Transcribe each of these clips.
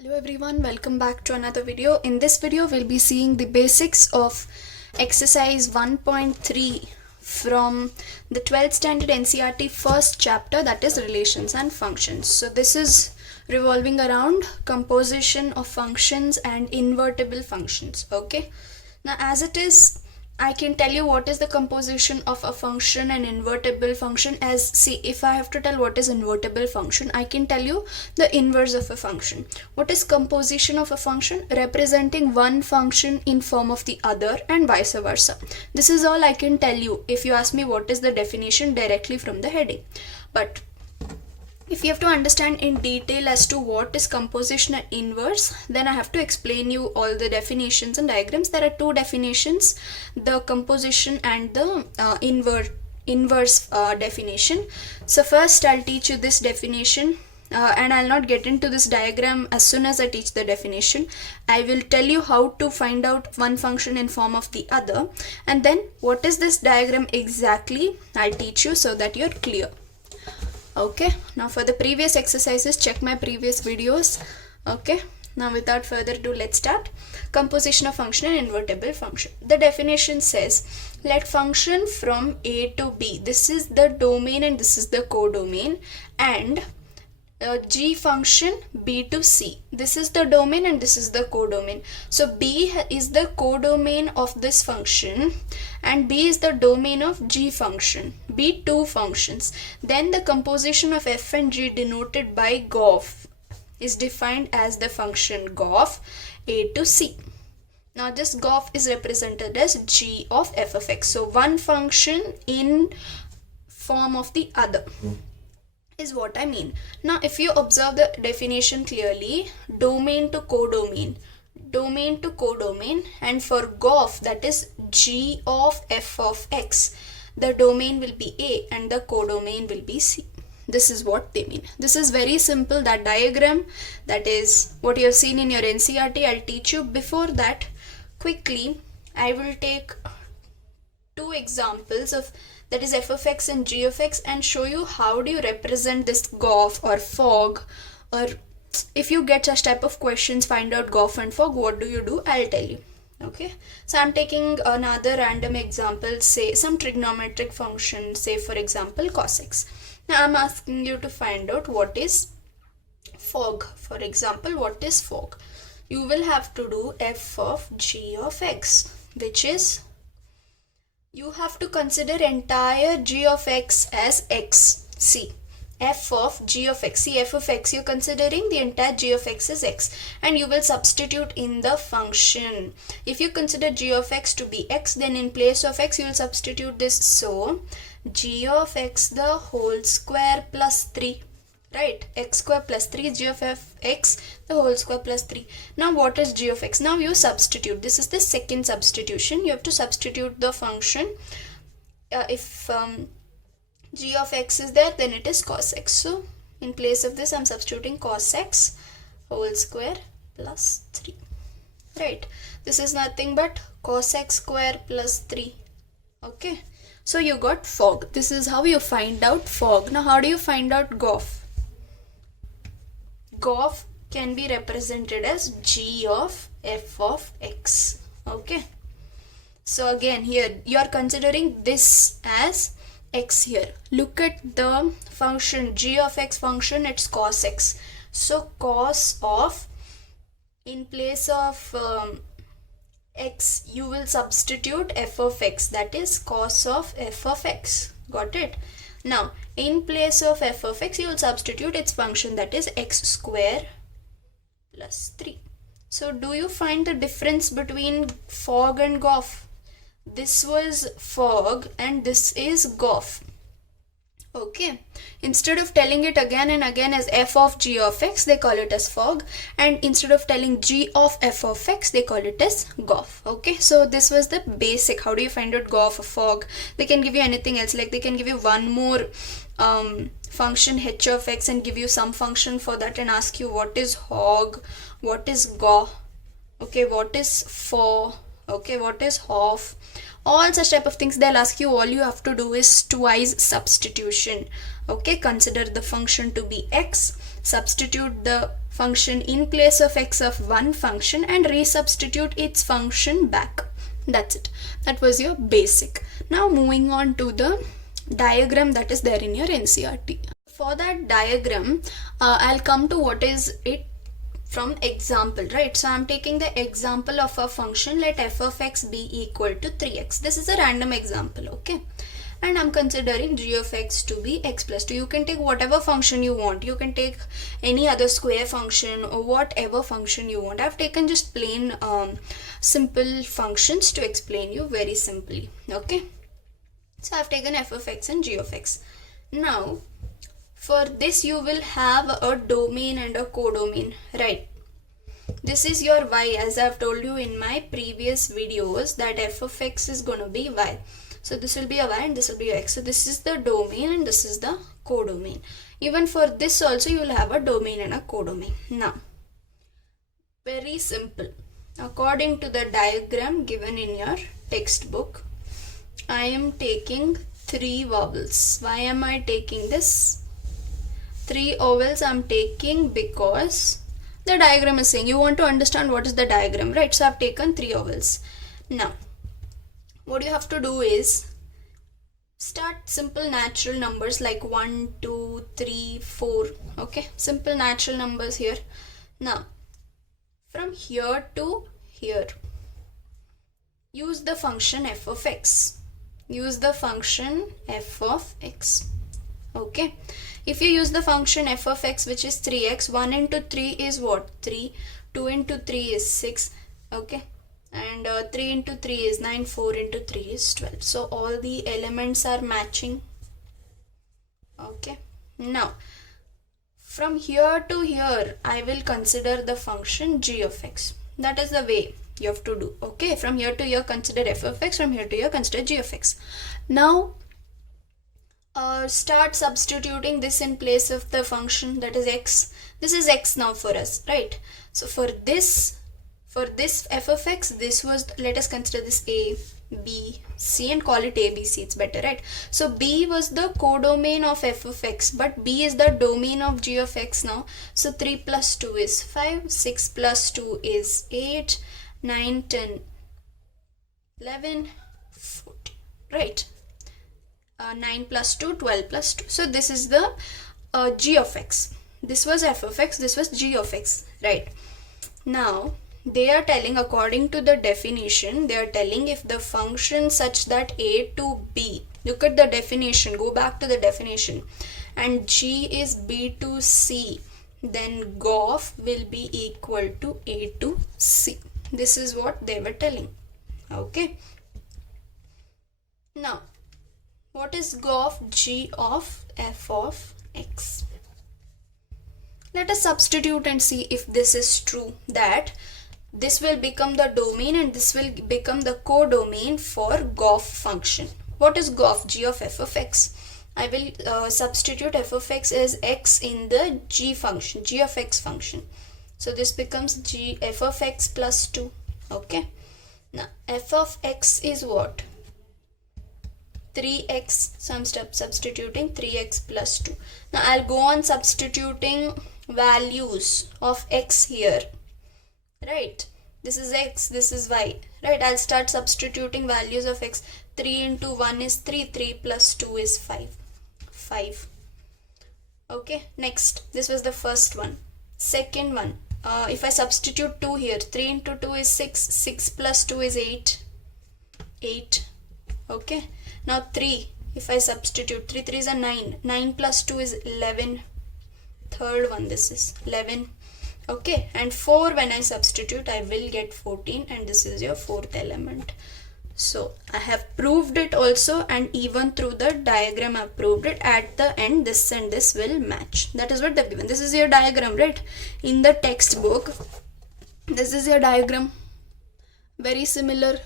Hello everyone, welcome back to another video. In this video, we'll be seeing the basics of exercise 1.3 from the 12th standard NCERT first chapter, that is relations and functions. So this is revolving around composition of functions and invertible functions. Okay, now as it is, I can tell you what is the composition of a function and invertible function. As see, if I have to tell what is invertible function, I can tell you the inverse of a function. What is composition of a function? Representing one function in form of the other and vice versa. This is all I can tell you if you ask me what is the definition directly from the heading. But if you have to understand in detail as to what is composition and inverse, then I have to explain you all the definitions and diagrams. There are two definitions, the composition and the inverse definition. So first I'll teach you this definition and I'll not get into this diagram as soon as I teach the definition. I will tell you how to find out one function in form of the other, and then what is this diagram exactly, I'll teach you so that you're clear. Okay, now for the previous exercises, check my previous videos. Okay, now without further ado, let's start. Composition of function and invertible function. The definition says, let function from A to B, this is the domain and this is the codomain, and G function B to C, this is the domain and this is the codomain. So B is the codomain of this function and B is the domain of G function. B two functions. Then the composition of f and g denoted by GOF is defined as the function GOF A to C. Now this GOF is represented as G of f of x. So one function in form of the other is what I mean. Now if you observe the definition clearly, domain to codomain, domain to codomain, and for GOF, that is G of f of x, the domain will be A and the codomain will be C. This is what they mean. This is very simple. That diagram, that is what you have seen in your NCERT, I'll teach you. Before that, quickly I will take two examples of, that is f of x and g of x, and show you how do you represent this GOF or fog, or if you get such type of questions, find out GOF and fog, what do you do, I'll tell you. Okay, so I'm taking another random example, say some trigonometric function, say for example cos x. Now I'm asking you to find out what is fog. For example, what is fog? You will have to do f of g of x, which is, you have to consider entire g of x as x. See, f of g of x. See, f of x, you're considering the entire g of x as x, and you will substitute in the function. If you consider g of x to be x, then in place of x you will substitute this. So g of x the whole square plus 3, right? X square plus 3 is g of x the whole square plus 3. Now what is g of x? Now you substitute. This is the second substitution. You have to substitute the function. If g of x is there, then it is cos x. So in place of this, I'm substituting cos x whole square plus 3, right? This is nothing but cos x square plus 3. Okay, so you got fog. This is how you find out fog. Now how do you find out GOF? GOF can be represented as g of f of x. Okay, so again here you are considering this as x here. Look at the function g of x function, it's cos x. So cos of, in place of x, you will substitute f of x, that is cos of f of x. Got it? Now in place of f of x, you will substitute its function, that is x square plus 3. So do you find the difference between fog and GOF? This was fog and this is GOF. Okay, instead of telling it again and again as f of g of x, they call it as fog, and instead of telling g of f of x, they call it as GOF. Okay, so this was the basic. How do you find out GOF or fog? They can give you anything else, like they can give you one more function h of x and give you some function for that and ask you what is hog, what is GO, okay, what is for, okay, what is HOF. all such type of things they'll ask you. All you have to do is twice substitution. Okay, consider the function to be x, substitute the function in place of x of one function and resubstitute its function back. That's it. That was your basic. Now moving on to the diagram that is there in your NCERT. For that diagram, I'll come to what is it from example, right? So I'm taking the example of a function, let f of x be equal to 3x. This is a random example, okay? And I'm considering g of x to be x plus 2. You can take whatever function you want. You can take any other square function or whatever function you want. I've taken just plain simple functions to explain you very simply, okay? So I've taken f of x and g of x. Now for this you will have a domain and a codomain, right? This is your y, as I've told you in my previous videos that f of x is going to be y. So this will be a y and this will be a x. So this is the domain and this is the codomain. Even for this also you will have a domain and a codomain. Now, very simple. According to the diagram given in your textbook, I am taking 3 vowels. Why am I taking this? 3 vowels I'm taking because the diagram is saying you want to understand what is the diagram, right? So I've taken 3 vowels. Now, what you have to do is start simple natural numbers like 1, 2, 3, 4. Okay, simple natural numbers here. Now, from here to here, use the function f of x. Use the function f of x. Okay, if you use the function f of x, which is 3x, 1 into 3 is what? 3. 2 into 3 is 6. Okay, and 3 into 3 is 9, 4 into 3 is 12. So all the elements are matching. Okay, now from here to here I will consider the function g of x. That is the way you have to do. Okay, from here to here consider f of x, from here to here consider g of x. Now start substituting this in place of the function that is x. This is x now for us, right? So for this f of x, this was, let us consider this a, b, c and call it a, b, c, it's better, right? So b was the codomain of f of x, but b is the domain of g of x now. So 3 plus 2 is 5, 6 plus 2 is 8, 9, 10, 11, 14, right? 9 plus 2, 12 plus 2. So this is the g of x. This was f of x, this was g of x, right? Now they are telling, according to the definition, they are telling if the function such that a to b, look at the definition, go back to the definition, and g is b to c, then gof will be equal to a to c. This is what they were telling. Okay, now what is gof g of f of x? Let us substitute and see if this is true, that this will become the domain and this will become the codomain for gof function. What is gof? G of f of x. I will substitute f of x as x in the g function, g of x function. So this becomes g f of x plus 2. Okay, now f of x is what? 3x. So I'm substituting 3x plus 2. Now I'll go on substituting values of x here, right? This is x, this is y, right? I'll start substituting values of x. 3 into 1 is 3, 3 plus 2 is 5. Okay, next, this was the first one. Second one, if I substitute 2 here, 3 into 2 is 6, 6 plus 2 is 8. Okay, now 3, if I substitute 3, 3 is a 9, 9 plus 2 is 11. Third one, this is 11. Okay, and 4, when I substitute, I will get 14, and this is your fourth element. So I have proved it also, and even through the diagram I proved it. At the end, this and this will match. That is what they've given. This is your diagram, right? In the textbook, this is your diagram. Very similar.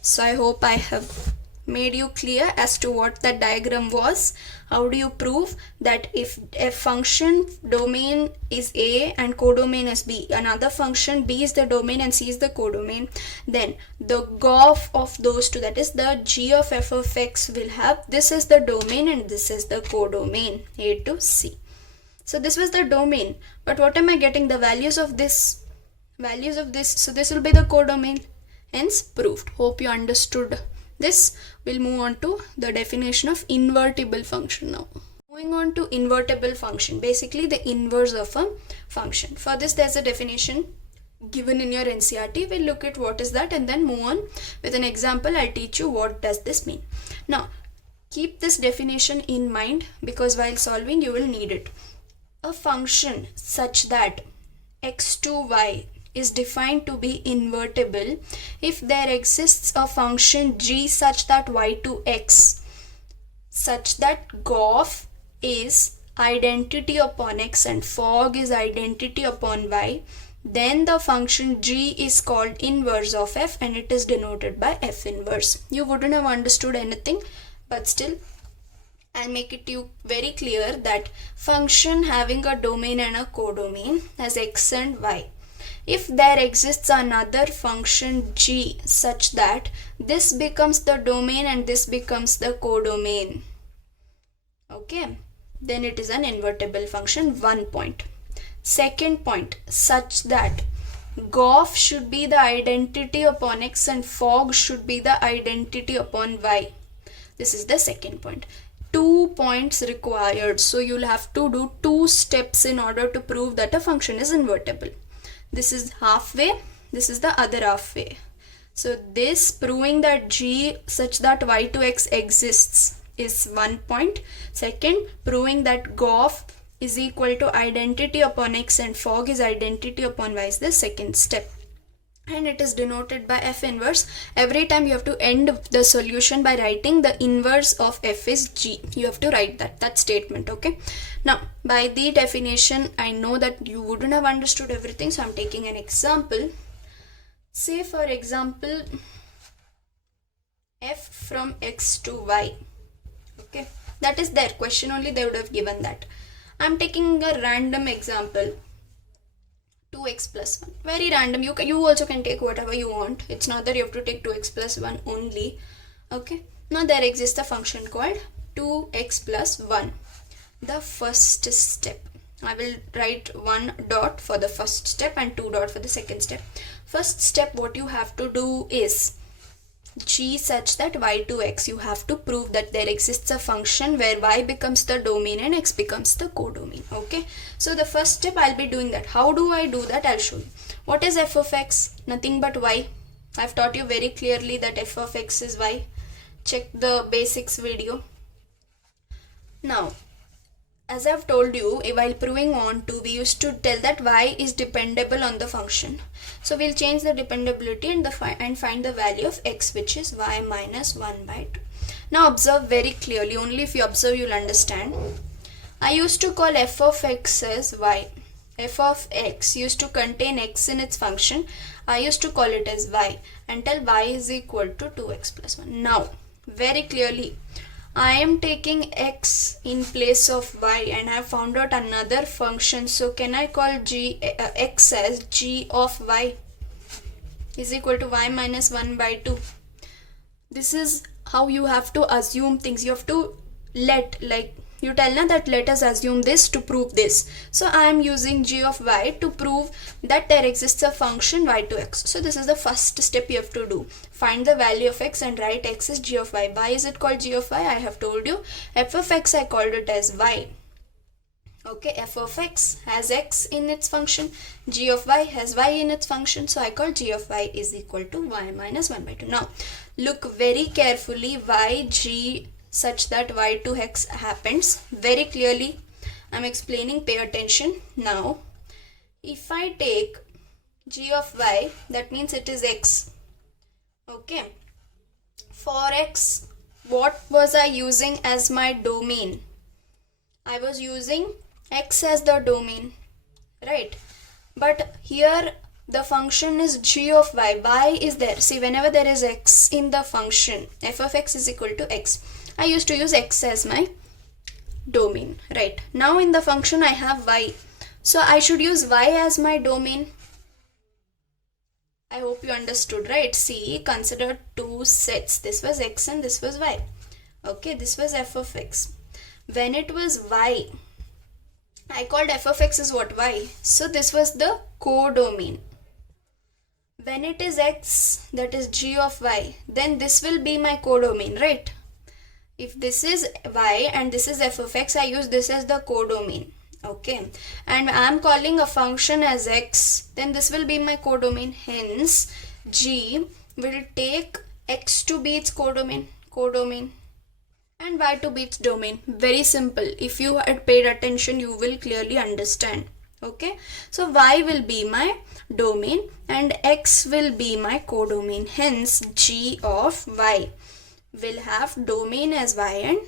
So I hope I have made you clear as to what that diagram was. How do you prove that if a function domain is A and codomain is B, another function B is the domain and C is the codomain, then the GOF of those two, that is the G of f of x, will have this is the domain and this is the codomain, A to C. So this was the domain, but what am I getting? The values of this, so this will be the codomain, hence proved. Hope you understood this. We'll move on to the definition of invertible function now. Moving on to invertible function, basically the inverse of a function. For this there's a definition given in your NCERT. We'll look at what is that and then move on with an example. I'll teach you what does this mean. Now keep this definition in mind because while solving you will need it. A function such that x to y is defined to be invertible if there exists a function g such that y to x, such that GOF is identity upon x and FOG is identity upon y, then the function g is called inverse of f and it is denoted by f inverse. You wouldn't have understood anything, but still I'll make it to you very clear that function having a domain and a codomain as x and y. If there exists another function g such that this becomes the domain and this becomes the codomain, okay, then it is an invertible function. 1 point. Second point, such that GOF should be the identity upon x and FOG should be the identity upon y. This is the second point. 2 points required, so you'll have to do 2 steps in order to prove that a function is invertible. This is halfway, this is the other halfway. So this proving that g such that y to x exists is 1 point. Second, proving that GOF is equal to identity upon x and FOG is identity upon y is the second step. And it is denoted by f inverse. Every time you have to end the solution by writing the inverse of f is g. You have to write that statement, okay? Now, by the definition, I know that you wouldn't have understood everything, so I'm taking an example. Say, for example, f from x to y, okay? That is their question only, they would have given that. I'm taking a random example. 2x plus 1, very random. You also can take whatever you want. It's not that you have to take 2x plus 1 only, okay? Now there exists a function called 2x plus 1. The first step, I will write 1 dot for the first step and 2 dot for the second step. First step, what you have to do is g such that y to x, you have to prove that there exists a function where y becomes the domain and x becomes the codomain, okay? So the first step I'll be doing that. How do I do that? I'll show you. What is f of x? Nothing but y. I've taught you very clearly that f of x is y. Check the basics video. Now, as I've told you, while proving on to, we used to tell that y is dependable on the function. So we'll change the dependability and find the value of x, which is y minus 1 by 2. Now observe very clearly, only if you observe you'll understand. I used to call f of x as y. F of x used to contain x in its function. I used to call it as y until y is equal to 2x plus 1. Now, very clearly, I am taking x in place of y and I have found out another function. So can I call x as g of y is equal to y minus 1 by 2. This is how you have to assume things. You have to you tell na that let us assume this to prove this. So I am using g of y to prove that there exists a function y to x. So this is the first step you have to do. Find the value of x and write x is g of y. Why is it called g of y? I have told you. F of x I called it as y. Okay, f of x has x in its function. G of y has y in its function. So I call g of y is equal to y minus 1 by 2. Now look very carefully why g such that y to x happens. Very clearly I'm explaining, pay attention. Now if I take g of y, that means it is x, okay? For x, what was I using as my domain? I was using x as the domain, right? But here the function is g of y is there. See, whenever there is x in the function, f of x is equal to x. I used to use x as my domain, right? Now in the function I have y, so I should use y as my domain. I hope you understood, right? See, consider two sets. This was x and this was y. Okay, this was f of x. When it was y, I called f of x is what? Y. So this was the codomain. When it is x, that is g of y, then this will be my codomain, right? If this is y and this is f of x, I use this as the codomain. Okay, and I am calling a function as x, then this will be my codomain. Hence, g will take x to be its codomain, and y to be its domain. Very simple. If you had paid attention, you will clearly understand. Okay, so y will be my domain and x will be my codomain. Hence, g of y will have domain as y and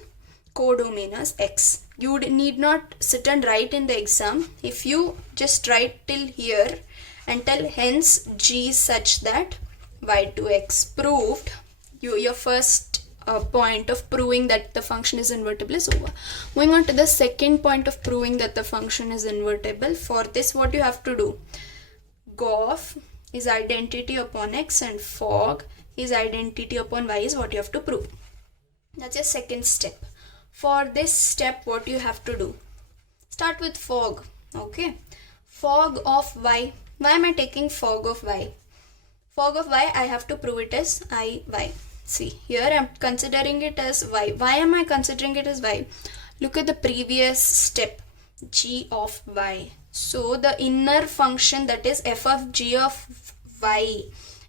codomain as x. You need not sit and write in the exam. If you just write till here and tell hence g such that y to x, proved, your first point of proving that the function is invertible is over. Moving on to the second point of proving that the function is invertible. For this, what you have to do, gof is identity upon x and fog is identity upon y is what you have to prove. That's your second step. For this step, what you have to do, start with fog. Okay, fog of y. Why am I taking fog of y? Fog of y, I have to prove it as I y. See, here I am considering it as y. Why am I considering it as y? Look at the previous step, g of y. So the inner function, that is f of g of y,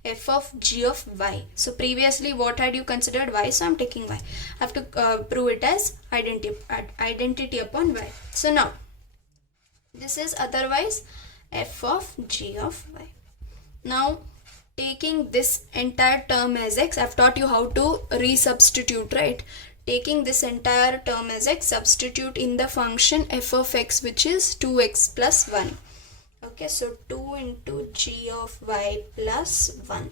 f of g of y. So previously what had you considered? Y. So I am taking y. I have to prove it as identity upon y. So now this is otherwise f of g of y. Now taking this entire term as x, I've taught you how to resubstitute, right? Taking this entire term as x, substitute in the function f of x, which is 2x plus 1. Okay, so 2 into g of y plus 1.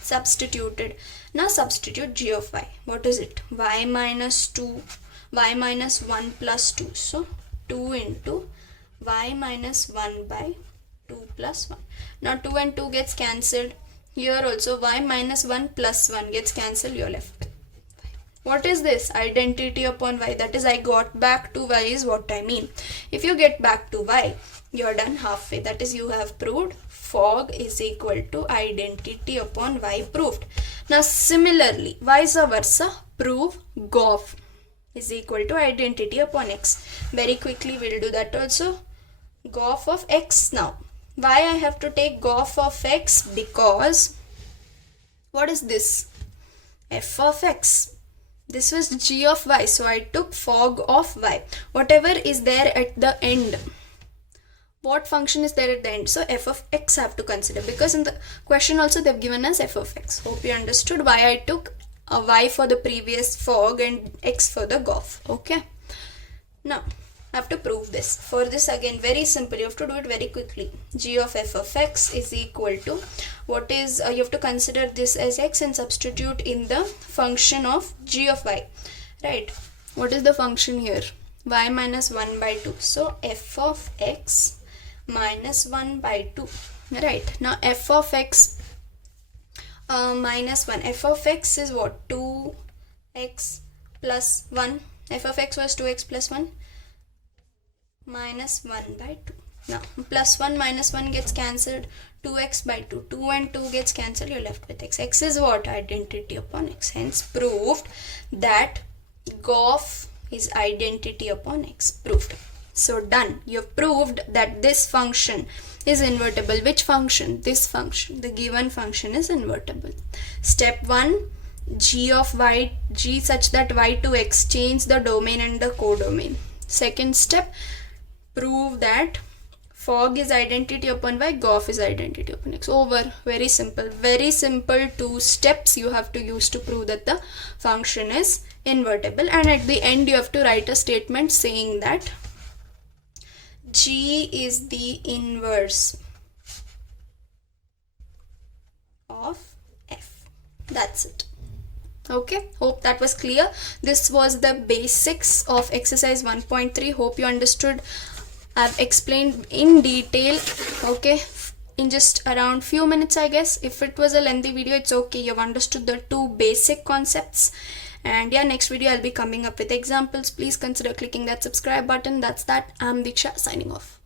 Substituted. Now substitute g of y. What is it? Y minus 2, y minus 1 plus 2. So 2 into y minus 1 by 2 plus 1. Now 2 and 2 gets cancelled. Here also y minus 1 plus 1 gets cancelled. You're left with y. What is this? Identity upon y. That is, I got back to y is what I mean. If you get back to y, you're done halfway. That is, you have proved fog is equal to identity upon y proved. Now similarly, vice versa, prove gof is equal to identity upon x. Very quickly we'll do that also. Gof of x now. Why I have to take gof of x? Because what is this? F of x. This was g of y. So I took fog of y. Whatever is there at the end. What function is there at the end? So f of x I have to consider, because in the question also they've given us f of x. Hope you understood why I took a y for the previous fog and x for the gof. Okay. Now I have to prove this. For this, again, very simple. You have to do it very quickly. G of f of x is equal to, what is, you have to consider this as x and substitute in the function of g of y. Right. What is the function here? Y minus 1 by 2. So f of x minus 1 by 2. Right. Now f of x minus 1. F of x is what? 2x plus 1. F of x was 2x plus 1. Minus 1 by 2. Now plus 1 minus 1 gets cancelled. 2x by 2. 2 and 2 gets cancelled. You're left with x. X is what? Identity upon x. Hence proved that gof is identity upon x. Proved. So done. You have proved that this function is invertible. Which function? This function. The given function is invertible. Step 1. G of y, g such that y to x, change the domain and the codomain. Second step, prove that fog is identity upon y, gof is identity upon x. Over. Very simple. Very simple 2 steps you have to use to prove that the function is invertible. And at the end you have to write a statement saying that g is the inverse That's it. Okay, hope that was clear. This was the basics of exercise 1.3. Hope you understood. I've explained in detail, okay, in just around few minutes, I guess. If it was a lengthy video, it's okay. You've understood the two basic concepts. And yeah, next video I'll be coming up with examples. Please consider clicking that subscribe button. That's that. I'm Diksha signing off.